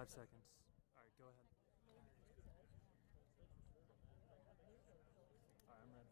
5 seconds. All right, go ahead. All right, I'm ready.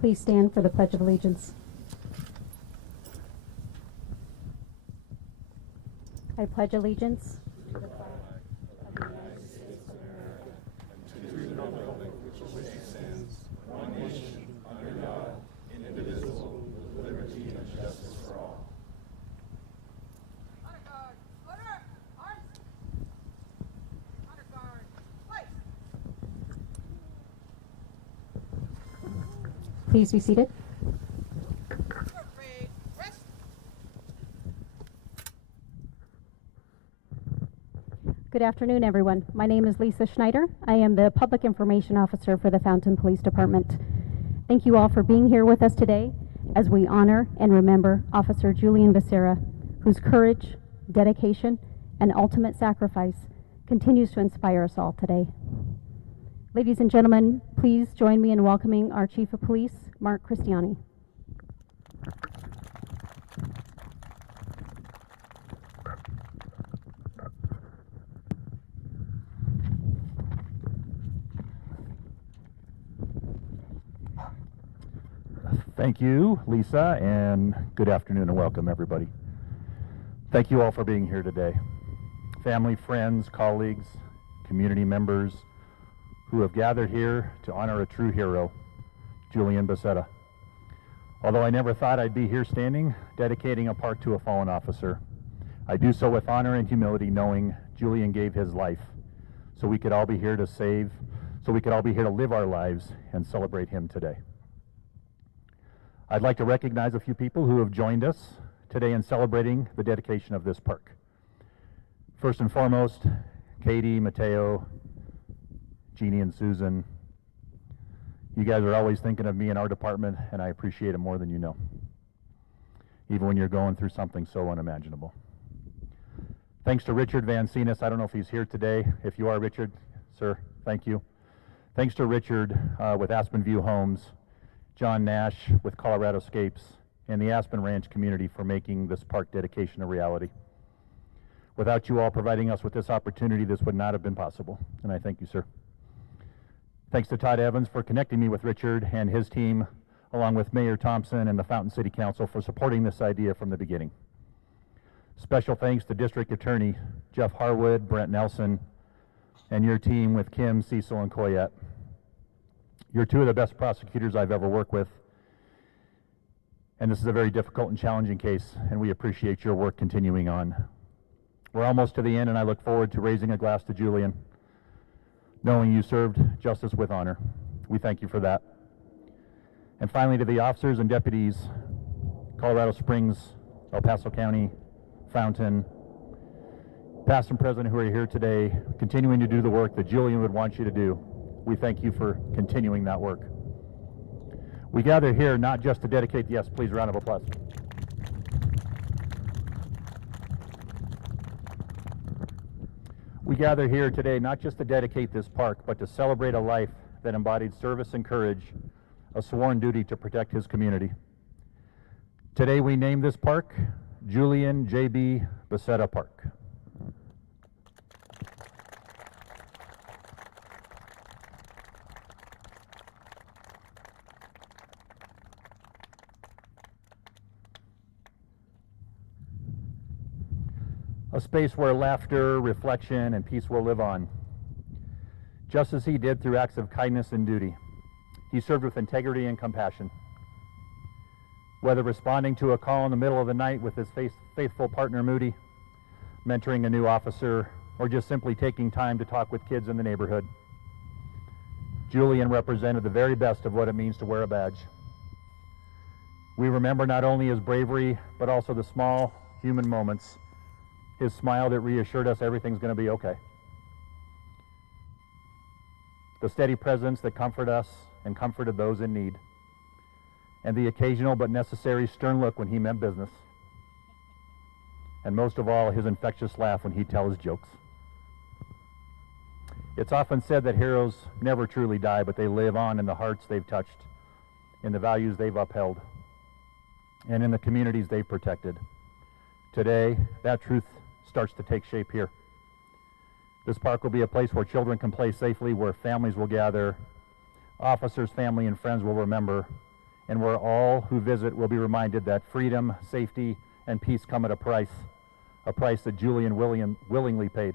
Please stand for the Pledge of Allegiance. I pledge allegiance to the flag of the United States of America and to the republic for which it stands, one nation, under God, indivisible, with liberty and justice for all. Honor guard, order, arms. Honor guard, place. Please be seated. Parade, rest. Good afternoon, everyone. My name is Lisa Schneider. I am the Public Information Officer for the Fountain Police Department. Thank you all for being here with us today as we honor and remember Officer Julian Becerra, whose courage, dedication, and ultimate sacrifice continues to inspire us all today. Ladies and gentlemen, please join me in welcoming our Chief of Police, Mark Cristiani. Thank you, Lisa, and good afternoon and welcome, everybody. Thank you all for being here today. Family, friends, colleagues, community members who have gathered here to honor a true hero, Julian Becerra. Although I never thought I'd be here standing, dedicating a park to a fallen officer, I do so with honor and humility, knowing Julian gave his life so we could all be here to live our lives and celebrate him today. I'd like to recognize a few people who have joined us today in celebrating the dedication of this park. First and foremost, Katie, Mateo, Jeannie, and Susan. You guys are always thinking of me and our department, and I appreciate it more than you know, even when you're going through something so unimaginable. Thanks to Richard Van Seenis. I don't know if he's here today. If you are, Richard, sir, thank you. Thanks to Richard with Aspen View Homes, John Nash with Colorado Scapes, and the Aspen Ranch community for making this park dedication a reality. Without you all providing us with this opportunity, this would not have been possible, and I thank you, sir. Thanks to Todd Evans for connecting me with Richard and his team, along with Mayor Thompson and the Fountain City Council for supporting this idea from the beginning. Special thanks to District Attorney Jeff Harwood, Brent Nelson, and your team with Kim, Cecil, and Coyette. You're two of the best prosecutors I've ever worked with, and this is a very difficult and challenging case, and we appreciate your work continuing on. We're almost to the end, and I look forward to raising a glass to Julian, knowing you served justice with honor. We thank you for that. And finally, to the officers and deputies, Colorado Springs, El Paso County, Fountain, past and present, who are here today, continuing to do the work that Julian would want you to do. We thank you for continuing that work. We gather here not just to dedicate, yes, please, a round of applause. We gather here today not just to dedicate this park, but to celebrate a life that embodied service and courage, a sworn duty to protect his community. Today we name this park Julian J.B. Becerra Park. A space where laughter, reflection, and peace will live on. Just as he did through acts of kindness and duty, he served with integrity and compassion. Whether responding to a call in the middle of the night with his faithful partner Moody, mentoring a new officer, or just simply taking time to talk with kids in the neighborhood, Julian represented the very best of what it means to wear a badge. We remember not only his bravery, but also the small human moments, his smile that reassured us everything's going to be okay, the steady presence that comforted us and comforted those in need, and the occasional but necessary stern look when he meant business, and most of all, his infectious laugh when he'd tell his jokes. It's often said that heroes never truly die, but they live on in the hearts they've touched, in the values they've upheld, and in the communities they've protected. Today, that truth starts to take shape here. This park will be a place where children can play safely, where families will gather, officers, family, and friends will remember, and where all who visit will be reminded that freedom, safety, and peace come at a price that Julian willingly paid.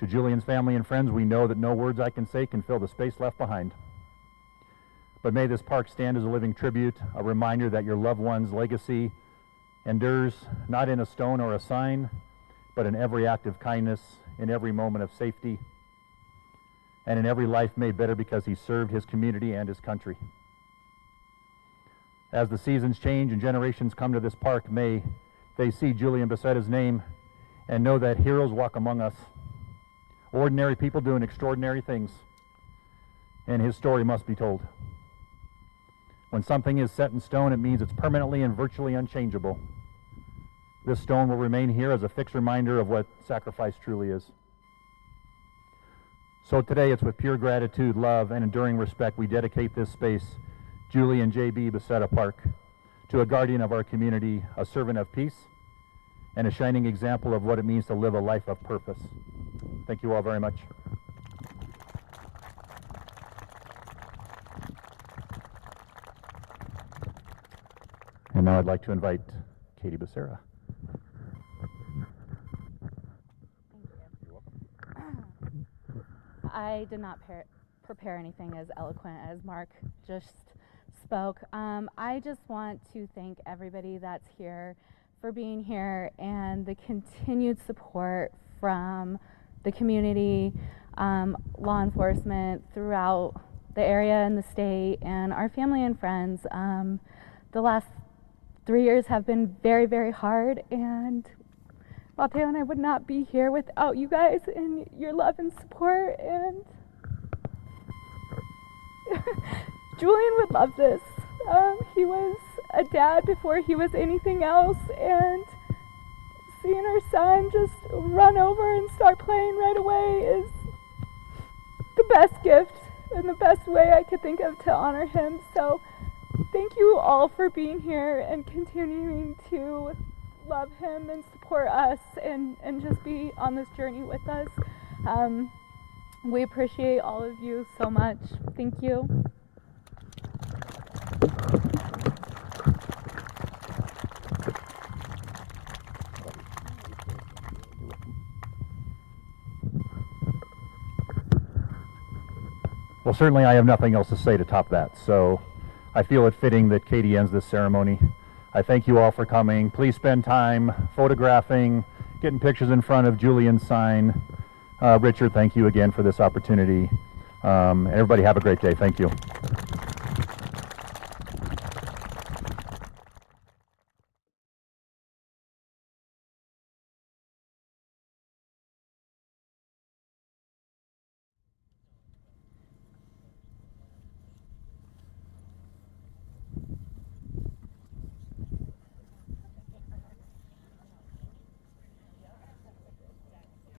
To Julian's family and friends, we know that no words I can say can fill the space left behind. But may this park stand as a living tribute, a reminder that your loved one's legacy endures not in a stone or a sign, but in every act of kindness, in every moment of safety, and in every life made better because he served his community and his country. As the seasons change and generations come to this park, may they see Julian Becerra's name and know that heroes walk among us, ordinary people doing extraordinary things, and his story must be told. When something is set in stone, it means it's permanently and virtually unchangeable. This stone will remain here as a fixed reminder of what sacrifice truly is. So today, it's with pure gratitude, love, and enduring respect we dedicate this space, Julian J.B. Becerra Park, to a guardian of our community, a servant of peace, and a shining example of what it means to live a life of purpose. Thank you all very much. And now I'd like to invite Katie Becerra. I did not prepare anything as eloquent as Mark just spoke. I just want to thank everybody that's here for being here and the continued support from the community, law enforcement throughout the area and the state, and our family and friends. The last 3 years have been very, very hard, and Mateo and I would not be here without you guys and your love and support, and Julian would love this. He was a dad before he was anything else, and seeing our son just run over and start playing right away is the best gift and the best way I could think of to honor him. So thank you all for being here and continuing to love him and support us and just be on this journey with us. We appreciate all of you so much. Thank you. Well, certainly I have nothing else to say to top that, so I feel it fitting that Katie ends this ceremony. I thank you all for coming. Please spend time photographing, getting pictures in front of Julian's sign, Richard, thank you again for this opportunity. Everybody have a great day. Thank you.